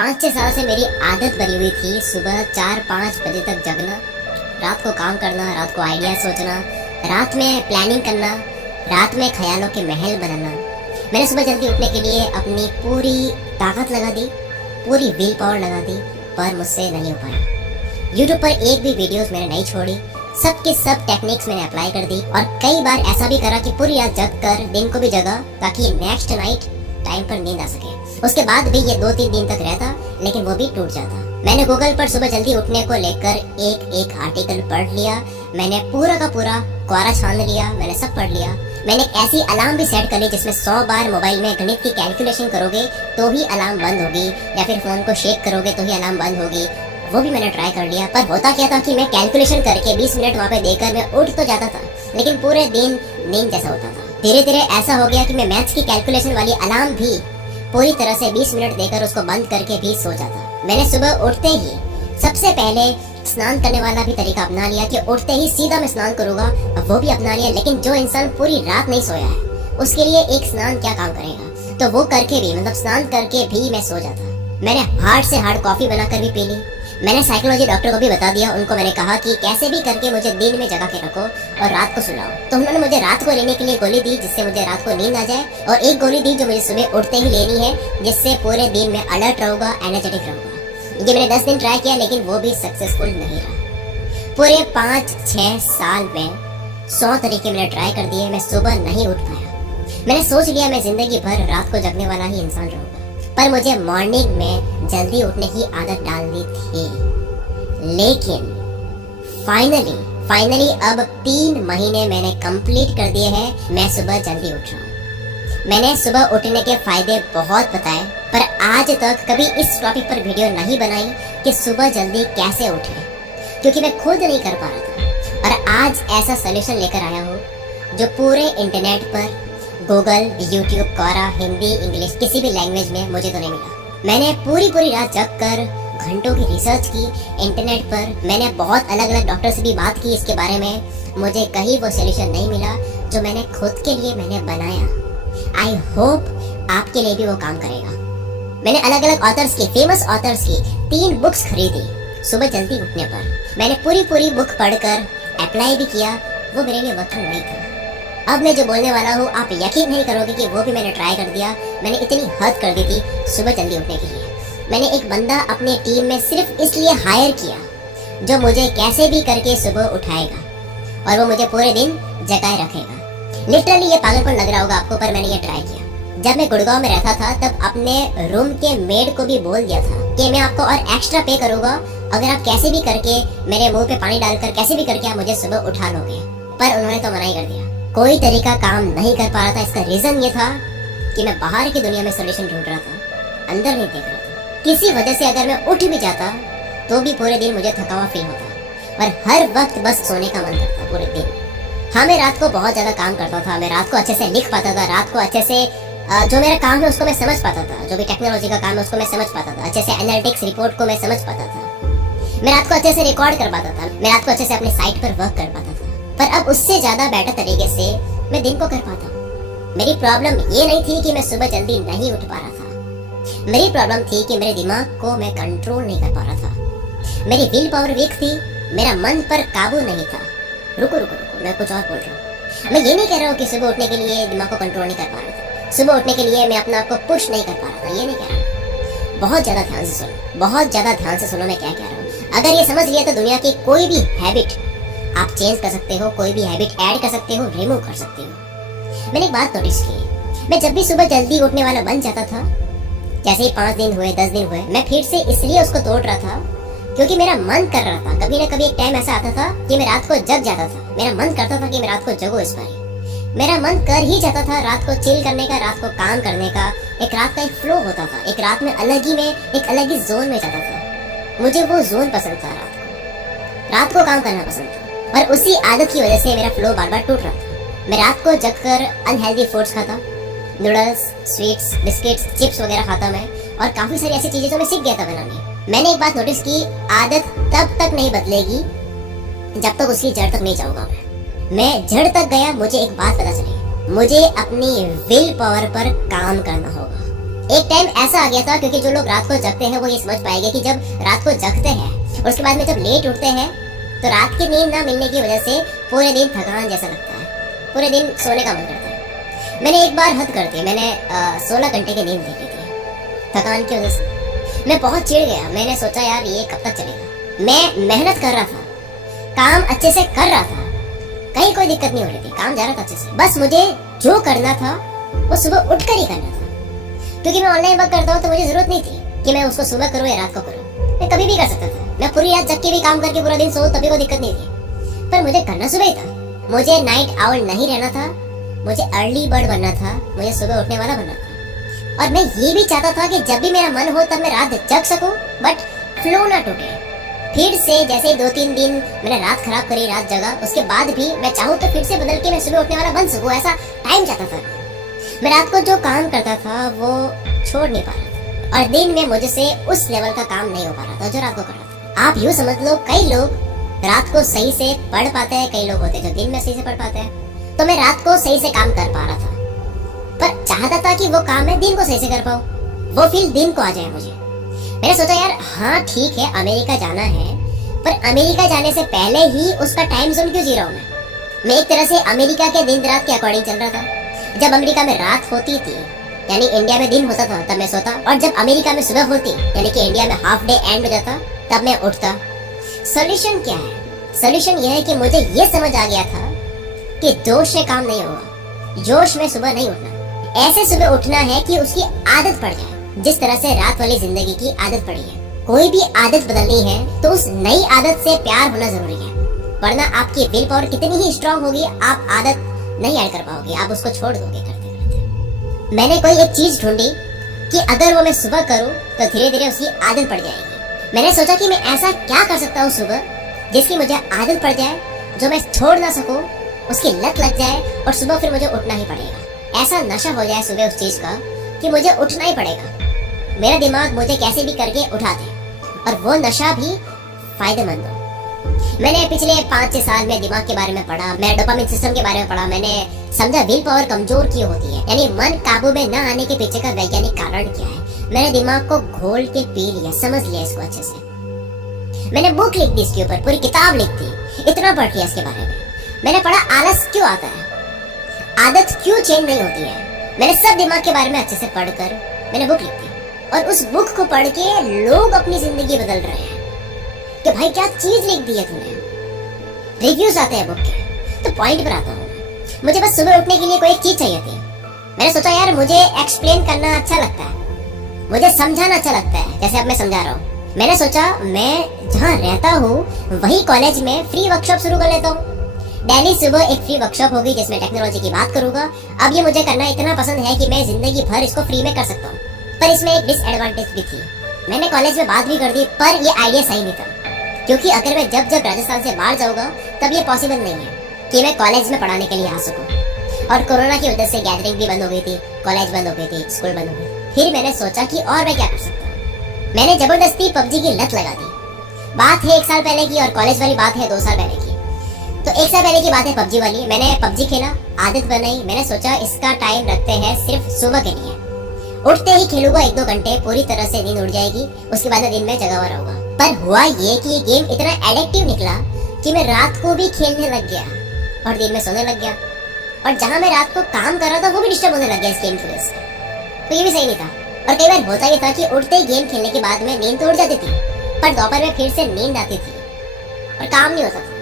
5-6 साल से मेरी आदत बनी हुई थी सुबह 4-5 बजे तक जगना, रात को काम करना, रात को आइडिया सोचना, रात में प्लानिंग करना, रात में ख्यालों के महल बनाना। मैंने सुबह जल्दी उठने के लिए अपनी पूरी ताकत लगा दी, पूरी विल पावर लगा दी, पर मुझसे नहीं हो पाया। यूट्यूब पर एक भी वीडियोस मैंने नहीं छोड़ी, सब के सब टेक्निक्स मैंने अप्लाई कर दी और कई बार ऐसा भी करा कि पूरी रात जग कर दिन को भी जगा ताकि नेक्स्ट नाइट टाइम पर नींद आ सके। उसके बाद भी ये 2-3 दिन तक रहता, लेकिन वो भी टूट जाता। मैंने गूगल पर सुबह जल्दी उठने को लेकर एक आर्टिकल पढ़ लिया, मैंने पूरा का पूरा क्वारा छान लिया, मैंने सब पढ़ लिया। मैंने एक ऐसी अलार्म भी सेट कर ली जिसमें 100 बार मोबाइल में गणित की कैलकुलेशन करोगे तो ही अलार्म बंद होगी, या फिर फोन को शेक करोगे तो ही अलार्म बंद होगी। वो भी मैंने ट्राई कर लिया, पर होता क्या था कि मैं कैलकुलेशन करके 20 मिनट वहाँ पे देकर मैं उठ तो जाता था, लेकिन पूरे दिन नींद जैसा होता था। धीरे धीरे ऐसा हो गया कि मैं मैथ्स की कैलकुलेशन वाली अलार्म भी पूरी तरह से 20 मिनट देकर उसको बंद करके भी सो जाता। मैंने सुबह उठते ही सबसे पहले स्नान करने वाला भी तरीका अपना लिया कि उठते ही सीधा मैं स्नान करूंगा, वो भी अपना लिया। लेकिन जो इंसान पूरी रात नहीं सोया है उसके लिए एक स्नान क्या काम करेगा, तो वो करके भी मतलब स्नान करके भी मैं सो जाता। मैंने हार्ड से हार्ड कॉफी बनाकर भी पी ली। मैंने साइकोलॉजी डॉक्टर को भी बता दिया, उनको मैंने कहा कि कैसे भी करके मुझे दिन में जगा के रखो और रात को सुलाओ। तो उन्होंने मुझे रात को लेने के लिए गोली दी जिससे मुझे रात को नींद आ जाए, और एक गोली दी जो मुझे सुबह उठते ही लेनी है जिससे पूरे दिन में अलर्ट रहूंगा, एनर्जेटिक रहूंगा। ये मैंने 10 दिन ट्राई किया, लेकिन वो भी सक्सेसफुल नहीं रहा। पूरे 5-6 साल में 100 तरीके मैंने ट्राई कर दिए, मैं सुबह नहीं उठ पाया। मैंने सोच लिया मैं जिंदगी भर रात को जगने वाला ही इंसान रहूंगा, पर मुझे मॉर्निंग में जल्दी उठने की आदत डालनी थी। लेकिन फाइनली अब 3 महीने मैंने कंप्लीट कर दिए हैं, मैं सुबह जल्दी उठ रहा हूँ। मैंने सुबह उठने के फायदे बहुत बताए, पर आज तक कभी इस टॉपिक पर वीडियो नहीं बनाई कि सुबह जल्दी कैसे उठे, क्योंकि मैं खुद नहीं कर पा रहा था। और आज ऐसा सोल्यूशन लेकर आया हूँ जो पूरे इंटरनेट पर गूगल, यूट्यूब, क्वारा, हिंदी, इंग्लिश किसी भी लैंग्वेज में मुझे तो नहीं मिला। मैंने पूरी रात जग कर घंटों की रिसर्च की इंटरनेट पर। मैंने बहुत अलग डॉक्टर से भी बात की इसके बारे में, मुझे कहीं वो सोल्यूशन नहीं मिला जो मैंने खुद के लिए मैंने बनाया। आई होप आपके लिए भी वो काम करेगा। मैंने अलग ऑथर्स की, फेमस ऑथर्स की 3 बुक्स खरीदी सुबह जल्दी उठने पर। मैंने पूरी बुक पढ़कर अप्लाई भी किया, वो मेरे लिए वर्कआउट नहीं था। अब मैं जो बोलने वाला हूँ आप यकीन नहीं करोगे कि वो भी मैंने ट्राई कर दिया। मैंने इतनी हद कर दी थी सुबह जल्दी उठने के लिए। मैंने एक बंदा अपने टीम में सिर्फ इसलिए हायर किया जो मुझे कैसे भी करके सुबह उठाएगा और वो मुझे पूरे दिन जगाए रखेगा। लिटरली ये पागलपन लग रहा होगा आपको, पर मैंने ये ट्राई किया। जब मैं गुड़गांव में रहता था तब अपने रूम के मेड को भी बोल दिया था कि मैं आपको और एक्स्ट्रा पे करूंगा अगर आप कैसे भी करके मेरे मुंह पे पानी डालकर कैसे भी करके आप मुझे सुबह उठा लोगे, पर उन्होंने तो मना ही कर दिया। कोई तरीका काम नहीं कर पा रहा था। इसका रीजन ये था कि मैं बाहर की दुनिया में सोल्यूशन ढूंढ रहा था, अंदर नहीं देख रहा था। किसी वजह से अगर मैं उठ भी जाता तो भी पूरे दिन मुझे थकावा फील होता और हर वक्त बस सोने का मन करता पूरे दिन। हाँ, मैं रात को बहुत ज्यादा काम करता था, मैं रात को अच्छे से लिख पाता था, रात को अच्छे से जो मेरा काम है उसको मैं समझ पाता था, जो भी टेक्नोलॉजी का काम है उसको मैं समझ पाता था, अच्छे से एनालिटिक्स रिपोर्ट को मैं समझ पाता था, मैं रात को अच्छे से रिकॉर्ड कर पाता था, मैं रात को अच्छे से अपने साइट पर वर्क कर पाता था। पर अब उससे ज्यादा बेटर तरीके से मैं दिन को कर पाता हूँ। मेरी प्रॉब्लम ये नहीं थी कि मैं सुबह जल्दी नहीं उठ पा रहा था, मेरी प्रॉब्लम थी कि मेरे दिमाग को मैं कंट्रोल नहीं कर पा रहा था। मेरी विल पावर वीक थी, मेरा मन पर काबू नहीं था। रुको, मैं कुछ और बोल रहा हूँ। मैं ये नहीं कह रहा हूँ कि सुबह उठने के लिए दिमाग को कंट्रोल नहीं कर पा रहा था, सुबह उठने के लिए मैं अपने आप को पुश नहीं कर पा रहा था, ये नहीं कह रहा। बहुत ज्यादा ध्यान से सुनो, बहुत ज्यादा ध्यान से सुनो मैं क्या कह रहा हूँ। अगर ये समझ लिया तो दुनिया की कोई भी हैबिट आप चेंज कर सकते हो, कोई भी हैबिट ऐड कर सकते हो, रिमूव कर सकते हो। मैंने एक बात नोटिस की, मैं जब भी सुबह जल्दी उठने वाला बन जाता था, जैसे ही 5 दिन हुए, 10 दिन हुए, मैं फिर से इसलिए उसको तोड़ रहा था क्योंकि मेरा मन कर रहा था। कभी ना कभी एक टाइम ऐसा आता था कि मैं रात को जग जाता था, मेरा मन करता था कि मैं रात को जगो इस बार। मेरा मन कर ही जाता था रात को चिल करने का, रात को काम करने का। एक रात का एक फ्लो होता था, एक रात में एक अलग ही जोन में जाता था। मुझे वो जोन पसंद था, रात को काम करना पसंद था, और उसी आदत की वजह से मेरा फ्लो बार टूट रहा था। मैं रात को जगकर अनहेल्दी फूड्स खाता, नूडल्स, स्वीट्स, बिस्किट्स, चिप्स वगैरह खाता मैं, और काफी सारी ऐसी चीजें जो मैं सीख गया था बनाने। मैंने एक बात नोटिस की, आदत तब तक नहीं बदलेगी जब तक उसकी जड़ तक नहीं जाऊंगा। मैं जड़ तक गया, मुझे एक बात पता चली, मुझे अपनी विल पावर पर काम करना होगा। एक टाइम ऐसा आ गया था, क्योंकि जो लोग रात को जगते हैं वो ये समझ पाएंगे कि जब रात को जगते हैं और उसके बाद में जब लेट उठते हैं तो रात की नींद ना मिलने की वजह से पूरे दिन थकान जैसा लगता है, पूरे दिन सोने का मन करता है। मैंने एक बार हद कर दी, मैंने 16 घंटे की नींद ली थी थकान की वजह से। मैं बहुत चिढ़ गया, मैंने सोचा यार ये कब तक चलेगा। मैं मेहनत कर रहा था, काम अच्छे से कर रहा था, कहीं कोई दिक्कत नहीं हो रही थी, काम जा रहा था अच्छे से। बस मुझे जो करना था वो सुबह उठकर ही करना था, क्योंकि मैं ऑनलाइन वर्क करता हूँ तो मुझे जरूरत नहीं थी कि मैं उसको सुबह करूँ या रात को करूँ। मैं कभी भी कर सकता था, मैं पूरी रात जग के भी काम करके पूरा दिन सोऊं तभी कोई दिक्कत नहीं थी, पर मुझे करना सुबह ही था। मुझे नाइट आउल नहीं रहना था, मुझे अर्ली बर्ड बनना था, मुझे सुबह उठने वाला बनना था। और मैं ये भी चाहता था कि जब भी मेरा मन हो तब मैं रात जग सकूं, बट फ्लो ना टूटे। फिर से जैसे 2-3 दिन मैंने रात खराब करी, रात जगा, उसके बाद भी मैं चाहूँ तो फिर से बदल के मैं सुबह उठने वाला बन सकूं, ऐसा टाइम चाहता था। मैं रात को जो काम करता था वो छोड़ नहीं पा रहा था, और दिन में मुझसे उस लेवल का काम नहीं हो पा रहा था जो रात को कर रहा था। आप यूँ समझ लो, कई लोग रात को सही से पढ़ पाते हैं, कई लोग होते हैं जो दिन में सही से पढ़ पाते हैं। तो मैं रात को सही से काम कर पा रहा था, पर चाहता था कि वो काम मैं दिन को सही से कर पाऊँ, वो फील दिन को आ जाए मुझे। मैंने सोचा यार हाँ ठीक है, अमेरिका जाना है, पर अमेरिका जाने से पहले ही उसका टाइम जोन क्यों जी रहा हूँ मैं एक तरह से अमेरिका के दिन रात के अकॉर्डिंग चल रहा था। जब अमेरिका में रात होती थी यानी इंडिया में दिन होता था तब मैं सोता, और जब अमेरिका में सुबह होती यानी कि इंडिया में हाफ डे एंड हो जाता तब मैं उठता। सोल्यूशन क्या है? सोल्यूशन यह है कि मुझे ये समझ आ गया था कि जोश से काम नहीं होगा, जोश में सुबह नहीं उठना। ऐसे सुबह उठना है कि उसकी आदत पड़ जाए, जिस तरह से रात वाली जिंदगी की आदत पड़ी है। कोई भी आदत बदलनी है तो उस नई आदत से प्यार होना जरूरी है, वरना आपकी विल पावर कितनी ही स्ट्रांग होगी आप आदत नहीं ऐड कर पाओगे, आप उसको छोड़ दोगे करते करते। मैंने कोई एक चीज ढूंढी कि अगर वो मैं सुबह करूं तो धीरे धीरे उसकी आदत पड़ जाएगी। मैंने सोचा कि मैं ऐसा क्या कर सकता हूँ सुबह जिसकी मुझे आदत पड़ जाए, जो मैं छोड़ ना सकूं, उसकी लत लग जाए और सुबह फिर मुझे उठना ही पड़ेगा। ऐसा नशा हो जाए सुबह उस चीज का कि मुझे उठना ही पड़ेगा, मेरा दिमाग मुझे कैसे भी करके उठा दे, और वो नशा भी फायदेमंद हो। मैंने पिछले 5-6 साल में दिमाग के बारे में पढ़ा, मैं डोपामिन सिस्टम के बारे में पढ़ा, मैंने समझा विल पावर कमजोर क्यों होती है, यानी मन काबू में न आने के पीछे का वैज्ञानिक कारण क्या है। मैंने दिमाग को घोल के पी लिया, समझ लिया इसको अच्छे से। मैंने बुक लिख दी इसके ऊपर, पूरी किताब लिख दी, इतना पढ़ लिया इसके बारे में। मैंने पढ़ा आलस क्यों आता है, आदत क्यों चेंज नहीं होती है। मैंने सब दिमाग के बारे में अच्छे से पढ़कर मैंने बुक लिख दी, और उस बुक को पढ़ के लोग अपनी जिंदगी बदल रहे हैं कि भाई क्या चीज लिख दी है तूने। रिव्यूज आते हैं बुक के। तो पॉइंट पर आता हूँ, मुझे बस सुबह उठने के लिए कोई एक चीज चाहिए थी। मैंने सोचा यार मुझे एक्सप्लेन करना अच्छा लगता है, मुझे समझाना अच्छा लगता है, जैसे अब मैं समझा रहा हूँ। मैंने सोचा मैं जहाँ रहता हूँ वही कॉलेज में फ्री वर्कशॉप शुरू कर लेता हूँ। डेली सुबह एक फ्री वर्कशॉप होगी जिसमें टेक्नोलॉजी की बात करूंगा। अब ये मुझे करना इतना पसंद है कि मैं जिंदगी भर इसको फ्री में कर सकता हूँ, पर इसमें एक डिसएडवांटेज भी थी। मैंने कॉलेज में बात भी कर दी, पर ये आइडिया सही नहीं था, क्योंकि अगर मैं जब जब राजस्थान से बाहर जाऊंगा तब ये पॉसिबल नहीं है कि मैं कॉलेज में पढ़ाने के लिए आ सकूं। और कोरोना की वजह से गैदरिंग भी बंद हो गई थी, कॉलेज बंद हो गई थी, स्कूल बंद हो गई। फिर मैंने सोचा कि और मैं क्या कर सकता हूँ। मैंने जबरदस्ती पबजी की लत लगा दी। बात है 1 साल पहले की, और कॉलेज वाली बात है 2 साल पहले की। तो 1 साल पहले की बात है पबजी वाली। मैंने पबजी खेला, आदत बनाई। मैंने सोचा इसका टाइम रखते हैं सिर्फ सुबह के लिए, उठते ही खेलूंगा 1-2 घंटे, पूरी तरह से नींद उड़ जाएगी, उसके बाद दिन में जगा हुआ रहूंगा। पर हुआ ये कि ये गेम इतना एडिक्टिव निकला कि मैं रात को भी खेलने लग गया और दिन में सोने लग गया, और जहां मैं रात को काम कर रहा था वो भी डिस्टर्ब होने लग गया इस गेम की वजह से। तो ये भी सही नहीं था। और कई बार होता ये था कि उठते ही गेम खेलने के बाद में नींद तो उड़ जाती थी, पर दोपहर में फिर से नींद आती थी और काम नहीं होता था।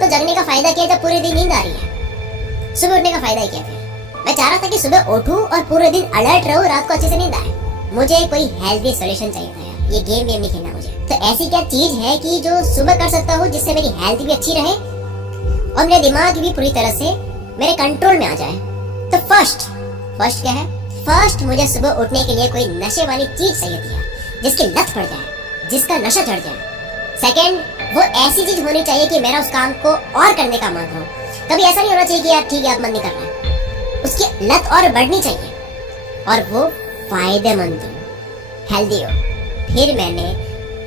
तो जगने का फायदा क्या जब पूरे दिन नींद आ रही है, सुबह उठने का फायदा ही क्या फिर। मैं चाह रहा था कि सुबह उठूं और पूरे दिन अलर्ट रहूं, रात को अच्छे से नींद आए। मुझे कोई हेल्दी सॉल्यूशन चाहिए था यार, ये गेम नहीं खेलना मुझे। तो ऐसी क्या चीज है कि जो सुबह कर सकता हूँ जिससे मेरी हेल्थ भी अच्छी रहे और मेरा दिमाग भी पूरी तरह से मेरे कंट्रोल में आ जाए। तो फर्स्ट क्या है? फर्स्ट मुझे सुबह उठने के लिए कोई नशे वाली चीज चाहिए थी जिसकी लत पड़ जाए, जिसका नशा चढ़ जाए। सेकेंड, वो ऐसी चीज होनी चाहिए कि मेरा उस काम को और करने का मन हो। कभी ऐसा नहीं होना चाहिए कि यार ठीक है अब मन नहीं कर रहा है, उसकी लत और बढ़नी चाहिए और वो फायदेमंद हो, हेल्दी हो। फिर मैंने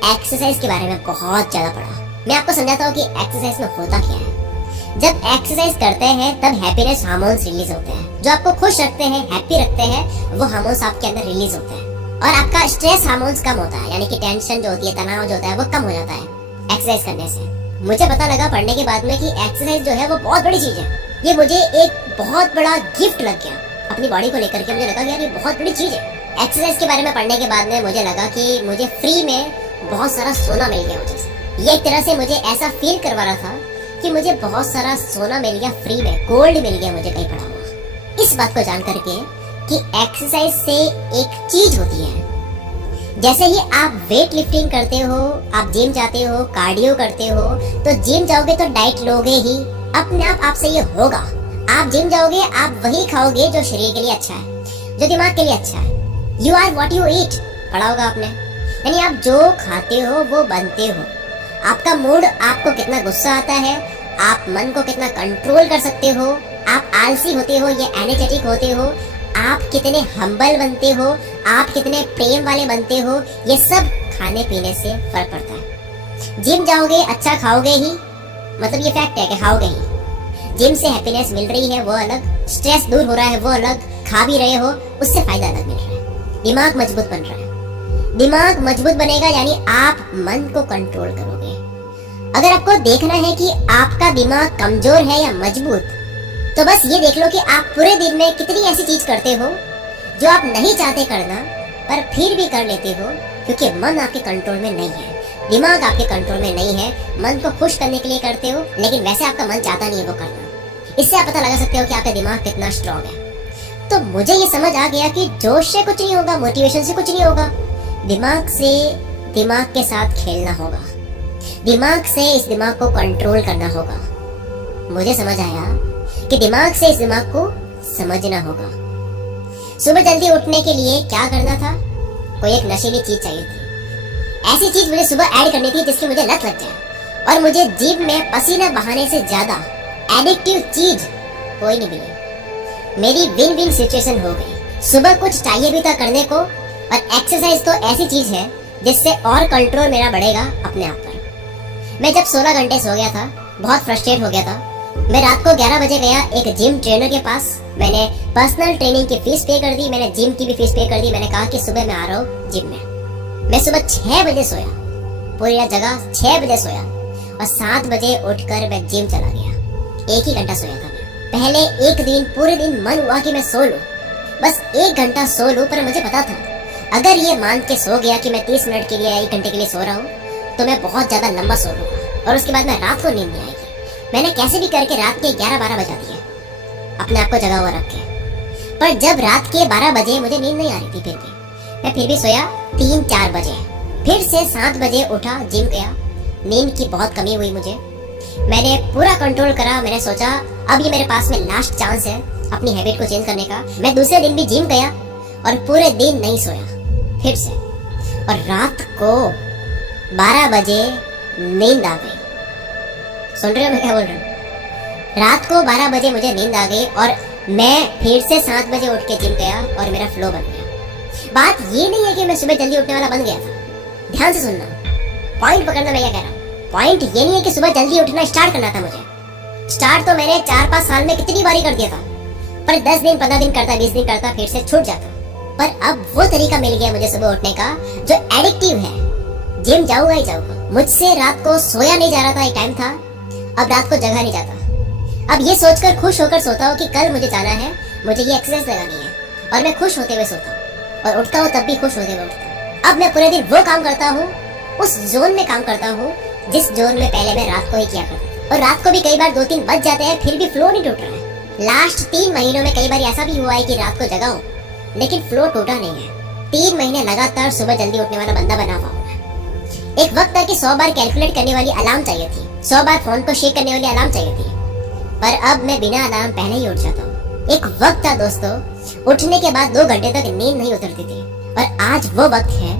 एक्सरसाइज के बारे में बहुत ज्यादा पढ़ा। मैं आपको समझाता हूँ कि एक्सरसाइज में होता क्या है। जब एक्सरसाइज करते हैं तब हैप्पीनेस हार्मोन्स रिलीज होते हैं, जो आपको खुश रखते हैं, हैप्पी रखते हैं, वो हार्मोन्स आपके अंदर रिलीज होते हैं और आपका स्ट्रेस हार्मोन्स कम होता है, यानी कि टेंशन जो होती है, तनाव जो होता है, वो कम हो जाता है एक्सरसाइज करने से। मुझे पता लगा पढ़ने के बाद में कि एक्सरसाइज जो है वो बहुत बड़ी चीज है। ये मुझे एक बहुत बड़ा गिफ्ट लग गया अपनी बॉडी को लेकर के। मुझे लगा यार ये बहुत बड़ी चीज है। एक्सरसाइज के बारे में पढ़ने के बाद में मुझे लगा कि मुझे फ्री में बहुत सारा सोना मिल गया मुझे से। ये एक तरह से मुझे ऐसा फील करवा रहा था कि मुझे बहुत सारा सोना मिल गया फ्री में, गोल्ड मिल गया मुझे कहीं पड़ा हुआ। इस बात को जान करके कि एक्सरसाइज से एक चीज होती है, जैसे ही आप वेट लिफ्टिंग करते हो, आप जिम जाते हो, कार्डियो करते हो, तो जिम जाओगे तो डाइट लोगे ही, अपने आप आपसे ये होगा। आप जिम जाओगे, आप वही खाओगे जो शरीर के लिए अच्छा है, जो दिमाग के लिए अच्छा है। You are what you eat, पढ़ा होगा आपने। यानी आप जो खाते हो वो बनते हो। आपका मूड, आपको कितना गुस्सा आता है, आप मन को कितना कंट्रोल कर सकते हो, आप आलसी होते हो या एनर्जेटिक होते हो, आप कितने हम्बल बनते हो, आप कितने प्रेम वाले बनते हो, ये सब खाने पीने से फर्क पड़ता है। जिम जाओगे, अच्छा खाओगे ही, मतलब ये फैक्ट है कि खाओगे ही। जिम से हैप्पीनेस मिल रही है वो अलग, स्ट्रेस दूर हो रहा है वो अलग, खा भी रहे हो उससे फायदा अलग मिल रहा है। दिमाग मजबूत बन रहा है। दिमाग मजबूत बनेगा यानी आप मन को कंट्रोल करोगे। अगर आपको देखना है कि आपका दिमाग कमजोर है या मजबूत, तो बस ये देख लो कि आप पूरे दिन में कितनी ऐसी चीज करते हो जो आप नहीं चाहते करना पर फिर भी कर लेते हो, क्योंकि मन आपके कंट्रोल में नहीं है, दिमाग आपके कंट्रोल में नहीं है। मन को खुश करने के लिए करते हो, लेकिन वैसे आपका मन चाहता नहीं है वो करना। इससे आप पता लगा सकते हो कि आपका दिमाग कितना स्ट्रांग है। तो मुझे ये समझ आ गया कि जोश से कुछ नहीं होगा, मोटिवेशन से कुछ नहीं होगा, दिमाग से, दिमाग के साथ खेलना होगा, दिमाग से इस दिमाग को कंट्रोल करना होगा। मुझे समझ आया कि दिमाग से इस दिमाग को समझना होगा। सुबह जल्दी उठने के लिए क्या करना था? कोई एक नशीली चीज चाहिए थी। ऐसी चीज मुझे सुबह ऐड करनी थी जिसकी मुझे लत लग जाए और मुझे जिम में पसीना बहाने से ज्यादा एडिक्टिव चीज कोई नहीं मिली। मेरी विन विन सिचुएशन हो गई। सुबह कुछ चाहिए भी था करने को, और एक्सरसाइज तो ऐसी चीज है जिससे और कंट्रोल मेरा बढ़ेगा अपने आप पर। मैं जब 16 घंटे सो गया था, बहुत फ्रस्ट्रेट हो गया था। मैं रात को 11 बजे गया एक जिम ट्रेनर के पास। मैंने पर्सनल ट्रेनिंग की फीस पे कर दी, मैंने जिम की भी फीस पे कर दी। मैंने कहा कि सुबह मैं आ रहा हूँ जिम में। मैं सुबह 6 बजे सोया, पूरी रात जगह 6 बजे सोया और 7 बजे उठकर मैं जिम चला गया। 1 ही घंटा सोया था मैं। पहले एक दिन पूरे दिन मन हुआ कि मैं सो लूं, बस 1 घंटा सो लूं, पर मुझे पता था अगर ये मान के सो गया कि मैं 30 मिनट के लिए 1 घंटे के लिए सो रहा हूँ, तो मैं बहुत ज्यादा लंबा सो लूंगा और उसके बाद मैं रात को नींद नहीं आएगी। मैंने कैसे भी करके रात के 11-12 बजा दिए अपने आप को जगा हुआ रख के। पर जब रात के 12 बजे मुझे नींद नहीं आ रही थी, मैं फिर भी सोया 3-4 बजे। फिर से 7 बजे उठा, जिम गया। नींद की बहुत कमी हुई मुझे। मैंने पूरा कंट्रोल करा। मैंने सोचा अब ये मेरे पास में लास्ट चांस है अपनी हैबिट को चेंज करने का। मैं दूसरे दिन भी जिम गया और पूरे दिन नहीं सोया फिर से, और रात को 12 बजे नींद आ गई। सुन रहे हो मैं क्या बोल रहा हूँ? रात को 12 बजे मुझे नींद आ गई और मैं फिर से 7 बजे उठ के जिम गया और मेरा फ्लो बन गया। बात ये नहीं है कि मैं सुबह जल्दी उठने वाला बन गया था। ध्यान से सुनना, पॉइंट पकड़ना मैं क्या कह रहा हूँ। पॉइंट ये नहीं है कि सुबह जल्दी उठना स्टार्ट करना था मुझे। स्टार्ट तो मैंने 4-5 साल में कितनी बारी कर दिया था, पर 10 दिन 15 दिन करता, 20 दिन करता, फिर से छूट जाता। पर अब वो तरीका मिल गया मुझे सुबह उठने का जो एडिक्टिव है। जिम जाऊंगा ही जाऊंगा। मुझसे रात को सोया नहीं जा रहा था, एक टाइम था, अब रात को जगा नहीं जाता। अब ये सोचकर खुश होकर सोता हूँ कि कल मुझे जाना है, मुझे ये एक्सरसाइज लगानी है, और मैं खुश होते हुए सोता हूँ और उठता हूँ तब भी खुश होते हुए उठता हूँ। अब मैं पूरे दिन वो काम करता हूँ, उस जोन में काम करता हूँ जिस जोन में पहले मैं रात को ही किया करता था। और रात को भी कई बार 2-3 बज जाते हैं, फिर भी फ्लो नहीं टूट रहा है। लास्ट 3 महीनों में कई बार ऐसा भी हुआ है कि रात को जगा हूँ लेकिन फ्लो टूटा नहीं है। 3 महीने लगातार सुबह जल्दी उठने वाला बंदा बना हुआ हूँ। एक वक्त था कि 100 बार कैलकुलेट करने वाली अलार्म चाहिए थी, 100 बार फोन को शेक करने वाली अलार्म चाहिए थी, पर अब मैं बिना अलार्म पहले ही उठ जाता हूँ। एक वक्त था दोस्तों, उठने के बाद 2 घंटे तक नींद नहीं उतरती थी, और आज वो वक्त है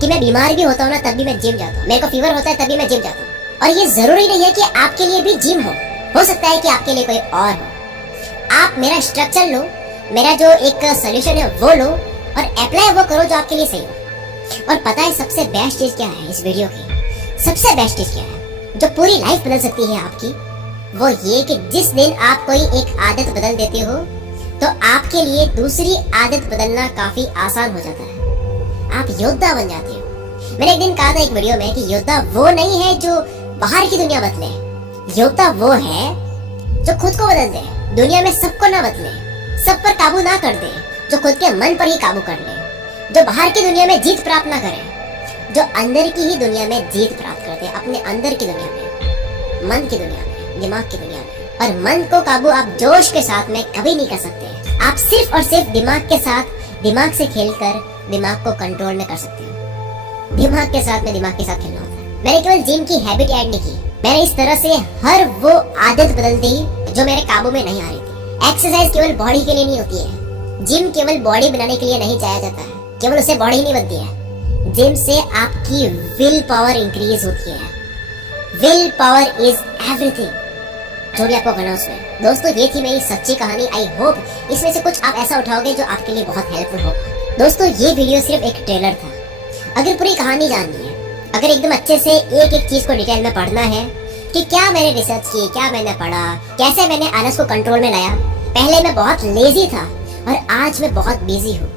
कि मैं बीमार भी होता हूँ ना तब भी मैं जिम जाता हूँ। मेरे को फीवर होता है तब भी मैं जिम जाता हूँ। और ये जरूरी नहीं है कि आपके लिए भी जिम हो सकता है कि आपके लिए कोई और हो। आप मेरा स्ट्रक्चर लो, मेरा जो एक सोल्यूशन है वो लो और अप्लाई वो करो जो आपके लिए सही हो। और पता है सबसे बेस्ट चीज क्या है इस वीडियो की? सबसे बेस्ट चीज क्या है जो पूरी लाइफ बदल सकती है आपकी? वो ये कि जिस दिन आप कोई एक आदत बदल देते हो तो आपके लिए दूसरी आदत बदलना काफी आसान हो जाता है। आप योद्धा बन जाते हो। मैंने एक दिन कहा था एक वीडियो में कि योद्धा वो नहीं है जो बाहर की दुनिया बदले, योद्धा वो है जो खुद को बदल दे, दुनिया में सबको ना बदले, सब पर काबू ना कर दे, जो खुद के मन पर ही काबू कर ले, जो बाहर की दुनिया में जीत प्राप्त ना करे, जो अंदर की ही दुनिया में जीत प्राप्त करते हैं, अपने अंदर की दुनिया में, मन की दुनिया में, दिमाग की दुनिया में। और मन को काबू आप जोश के साथ में कभी नहीं कर सकते। आप सिर्फ और सिर्फ दिमाग के साथ, दिमाग से खेलकर दिमाग को कंट्रोल में कर सकते हो। दिमाग के साथ में दिमाग के साथ खेलना होता है। मैंने केवल जिम की हैबिट ऐड नहीं की, मैंने इस तरह से हर वो आदत बदल दी जो मेरे काबू में नहीं आ रही थी। एक्सरसाइज केवल बॉडी के लिए नहीं होती है, जिम केवल बॉडी बनाने के लिए नहीं जाया जाता है, केवल उससे बॉडी नहीं बनती है। जिम से आपकी विल पावर इंक्रीज होती है। विल पावर इज एवरीथिंग, जो भी आपको करना उसमें। दोस्तों ये थी मेरी सच्ची कहानी। आई होप इसमें से कुछ आप ऐसा उठाओगे जो आपके लिए बहुत हेल्पफुल हो। दोस्तों ये वीडियो सिर्फ एक ट्रेलर था। अगर पूरी कहानी जाननी है, अगर एकदम अच्छे से एक एक चीज को डिटेल में पढ़ना है कि क्या मैंने रिसर्च की, क्या मैंने पढ़ा, कैसे मैंने आलस को कंट्रोल में लाया। पहले मैं बहुत लेजी था और आज मैं बहुत बिजी हूँ।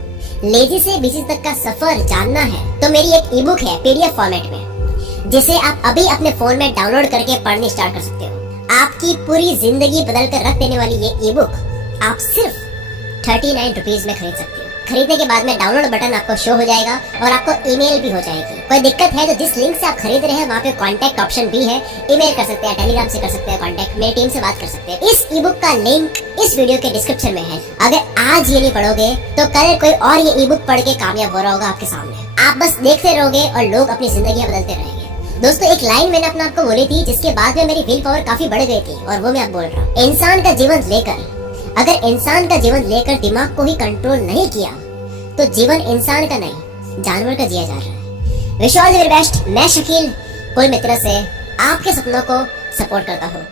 लेजी से बिजी तक का सफर जानना है तो मेरी एक ई बुक है पीडीएफ फॉर्मेट में, जिसे आप अभी अपने फोन में डाउनलोड करके पढ़नी स्टार्ट कर सकते हो। आपकी पूरी जिंदगी बदल कर रख देने वाली ये ई बुक आप सिर्फ 39 रुपीज में खरीद सकते हो। खरीदने के बाद में डाउनलोड बटन आपको शो हो जाएगा और आपको ईमेल भी हो जाएगी। कोई दिक्कत है तो जिस लिंक से आप खरीद रहे हैं वहाँ पे कांटेक्ट ऑप्शन भी है, ईमेल कर सकते हैं, टेलीग्राम से कर सकते हैं कांटेक्ट, मेरी टीम से बात कर सकते हैं। इस ई बुक का लिंक इस वीडियो के डिस्क्रिप्शन में है। अगर आज ये नहीं पढ़ोगे तो कल कोई और ये ई बुक पढ़ के कामयाब हो रहा होगा आपके सामने। आप बस देखते रहोगे और लोग अपनी जिंदगी बदलते रहेंगे। दोस्तों एक लाइन मैंने अपने आपको बोली थी जिसके बाद में मेरी विल पावर काफी बढ़ गई थी और वो मैं अब बोल रहा हूँ। इंसान का जीवन लेकर, अगर इंसान का जीवन लेकर दिमाग को ही कंट्रोल नहीं किया तो जीवन इंसान का नहीं जानवर का जिया जा रहा है। Wish all the very best. मैं शकील कुल मित्र से आपके सपनों को सपोर्ट करता हूँ।